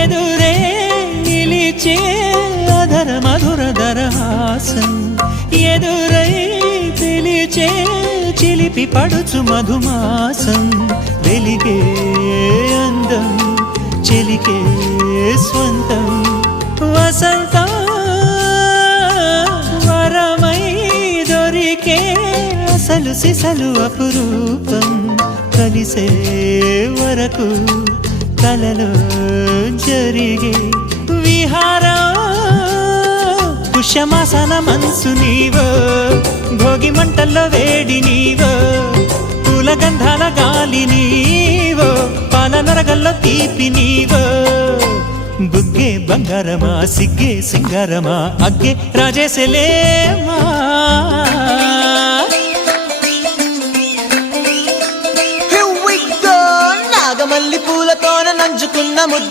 ఎదురే నిలిచే అధర మధుర దరహాసం ఎదురై పిలిచే చిలిపి పడుచు మధుమాసం వెలిగే అందం చెలికే స్వంతం వసంతం వరమై దొరికే అసలు సిసలు అపురూపం కలిసే వరకు కలలో జరిగే విహారం పుష్యమాసన మనసు నీవో భోగి మంటల్లో వేడి నీవో పూల గంధాల గాలి నీవో పాల నరగల్లో తీపి నీవో బుగ్గే బంగారమా సిగ్గే సింగారమా అగ్గే రాజేసలేమా నాగమల్లి పూలతోన నంచుకున్న ముద్దు